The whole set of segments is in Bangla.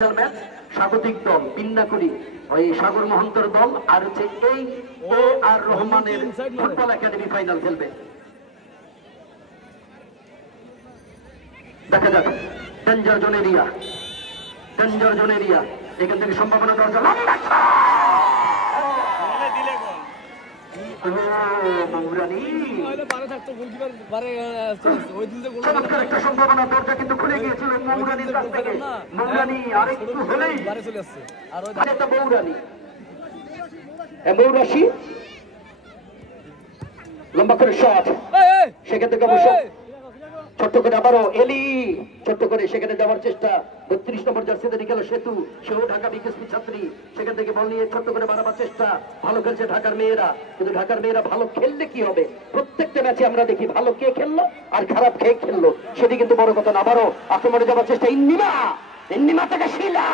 ম্যাচ স্বাগতিক দল বিন্নাকুড়ি ওই সাগর মহন্তর দল আর হচ্ছে এই এ আর রহমানের ফুটবল একাডেমি ফাইনাল খেলবে। দেখা যাক danger zone area, danger zone area, এখান থেকে সম্ভাবনা দরজা চমৎকার একটা সম্ভাবনা, দরজা কিন্তু খুলে গিয়েছিল মৌরানির কাছ থেকে। মৌরানি আরেকটু হলেই একটা মৌরানি মৌরাশি লম্বা করে শট, সেখান থেকে অবশ্য ছোট্ট করে আবারও এলি ছোট্ট করে সেখানে যাওয়ার চেষ্টা। 32 নম্বর জার্সিতে নিকেল সেতু, সেও ঢাকা বিকেএসপি ছাত্রী, সেখান থেকে বল নিয়ে ছোট্ট করে বাড়াবার চেষ্টা। ভালো খেলছে ঢাকার মেয়েরা, কিন্তু ঢাকার মেয়েরা ভালো খেললে কি হবে? প্রত্যেকটা ম্যাচে আমরা দেখি ভালো কে খেললো আর খারাপ কে খেললো, সেটি কিন্তু বড় কথা না। আবারও আক্রমণে যাওয়ার চেষ্টা, ইন্নিমা থেকে শিলা,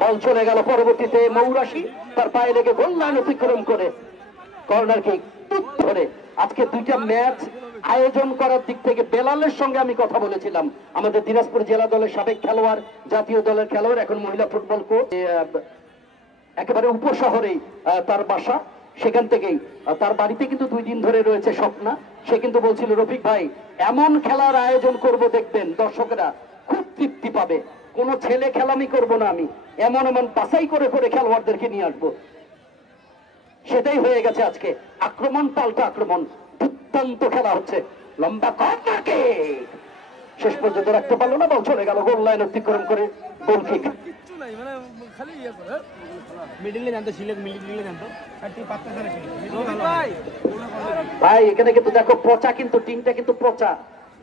বল চলে গেল পরবর্তীতে মৌরাশি তার পায়ে লেগে গোল লাইন অতিক্রম করে কর্নার কিক ধরে। আজকে দুইটা ম্যাচ আয়োজন করার দিক থেকে বেলালের সঙ্গে আমি কথা বলেছিলাম, আমাদের দিনাজপুর জেলা দলের সাবেক খেলোয়াড়, জাতীয় দলের খেলোয়াড়, এখন মহিলা ফুটবল কোচ, একেবারে উপশহরেই তার বাসা, সেখান থেকেই তার বাড়িতে কিন্তু 2 দিন ধরে রয়েছে স্বপ্না। সে কিন্তু বলছিল, রফিক ভাই এমন খেলার আয়োজন করব দেখবেন দর্শকরা খুব তৃপ্তি পাবে, কোন ছেলে খেলামি করব না, আমি এমন এমন বাছাই করে করে খেলোয়াড়দেরকে নিয়ে আসবো। সেটাই হয়ে গেছে আজকে, আক্রমণ পাল্টা আক্রমণ, দুর্দান্ত খেলা হচ্ছে। লম্বা কর্নার কিক শেষ পর্যন্ত রাখতে পারলো না, বল চলে গেল গোল লাইন অতিক্রম করে গোল কিক। ভাই এখানে কিন্তু দেখো পচা, কিন্তু টিমটা কিন্তু পচা,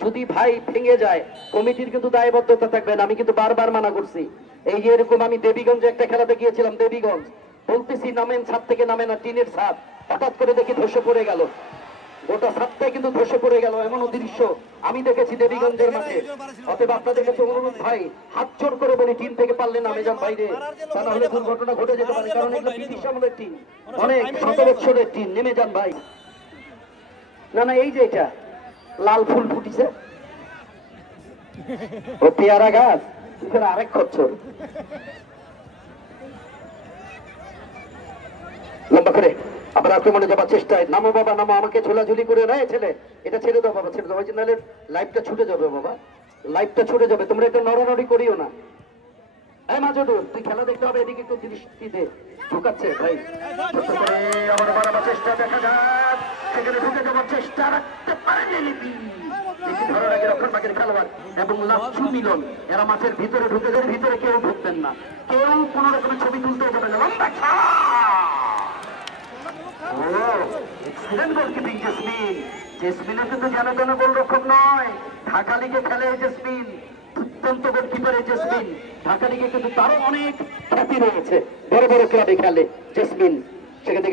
যদি ভাই ভেঙে যায় কমিটির কিন্তু দায়বদ্ধতা থাকবেন। আমি কিন্তু বারবার মানা করছি, এই যে এরকম আমি দেবীগঞ্জে একটা খেলাতে গিয়েছিলাম, দেবীগঞ্জ বলতেছি নামেন, ছাদ থেকে নামে না, টিনের ছাদ, হঠাৎ করে দেখি ধসে পড়ে গেল, গোটা ছাদটাই কিন্তু ধসে পড়ে গেল, এমনও দৃশ্য আমি দেখেছি দেবীগঞ্জের মাঠে। অতএব আপনাদের কাছে অনুরোধ ভাই, হাত জোর করে বলি, টিম থেকে পারলে নামে যান বাইরে, তা না হলে দুর্ঘটনা ঘটে যেতে পারে, কারণ এগুলো ব্রিটিশ আমলের টিম, অনেক শত বছরের টিম, নেমে যান ভাই। না না, এই যে এটা লাল ফুল ফুটিছে, ও পেয়ারা গাছ, এখানে আরেক খচ্চর। লম্বা করে আবার আক্রমণে যাবার চেষ্টায়, নামো বাবা নামো, আমাকে ঝোলাঝুলি করে না ছেলে, এটা ছেড়ে দাও বাবা, ছেড়ে দাও, নাহলে লাইফটা ছুটে যাবে বাবা, লাইফটা ছুটে যাবে, তোমরা এটা নড়ানড়ি করিও না। হ্যাঁ মাজুদুর, তুই খেলা দেখতে হবে, এদিকে একটু দৃষ্টিতে ঢুকাচ্ছে ভাই, আবার বাড়াবার চেষ্টা, দেখা যাক সেখানে ঢুকে যাবার চেষ্টা, রাখতে পারেনি লিপি, ধরে রাখে রক্ষণ বাগের খেলোয়াড় এবং লাচ্ছু মিলন, এরা মাঠের ভিতরে ঢুকে যায়, ভিতরে কেউ ঢুকবেন না, কেউ কোন রকমের ছবি তুলতে যাবে না। লম্বা জেসমিনের কিন্তু যেন তেন গোলরক্ষক নয়, ঢাকা লিগে খেলে জেসমিন, দুর্দান্ত গোলকিপার জেসমিন, ঢাকা লিগে কিন্তু তারও অনেক খ্যাতি রয়েছে, বড় বড় ক্লাবে খেলে জেসমিন, সেখান থেকে